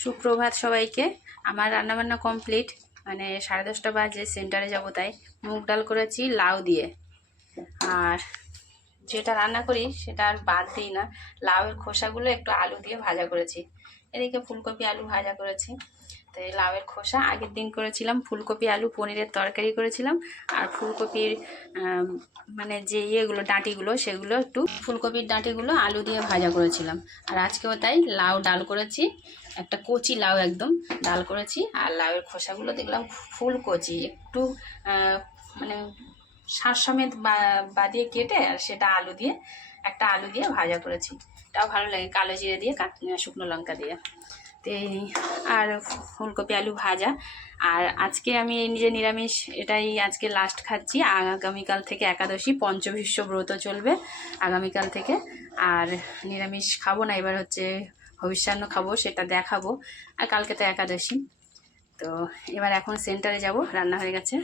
সুপ্রভাত সবাইকে। আমার রান্নাবান্না কমপ্লিট, মানে 10:30 বাজে, সেন্টারে যাব তাই। মুগ ডাল করেছি লাউ দিয়ে। আর যেটা রান্না করি সেটা আর বাদ দিই না, লাউয়ের খোসাগুলো একটু আলু দিয়ে ভাজা করেছি। এদিকে ফুলকপি আলু ভাজা করেছি। তো এই লাউয়ের খোসা আগের দিন করেছিলাম, ফুলকপি আলু পনিরের তরকারি করেছিলাম। আর ফুলকপির মানে যে ইয়েগুলো ডাঁটিগুলো, সেগুলো একটু ফুলকপির ডাঁটিগুলো আলু দিয়ে ভাজা করেছিলাম। আর আজকেও তাই লাউ ডাল করেছি, একটা কচি লাউ একদম ডাল করেছি। আর লাউয়ের খোসাগুলো দেখলাম ফুল কচি, একটু মানে শাঁস সমেত বাদিয়ে কেটে, আর সেটা একটা আলু দিয়ে ভাজা করেছি। এটাও ভালো লাগে, কালো জিরে দিয়ে শুকনো লঙ্কা দিয়ে। তো আর ফুলকপি আলু ভাজা। আর আজকে আমি নিজে নিরামিষ, এটাই আজকে লাস্ট খাচ্ছি। আগামীকাল থেকে একাদশী, পঞ্চভীষ্য ব্রত চলবে আগামীকাল থেকে। আর নিরামিষ খাবো না, এবার হচ্ছে ভবিষ্যান্ন খাবো, সেটা দেখাবো। আর কালকে তো একাদশী। তো এবার এখন সেন্টারে যাব, রান্না হয়ে গেছে।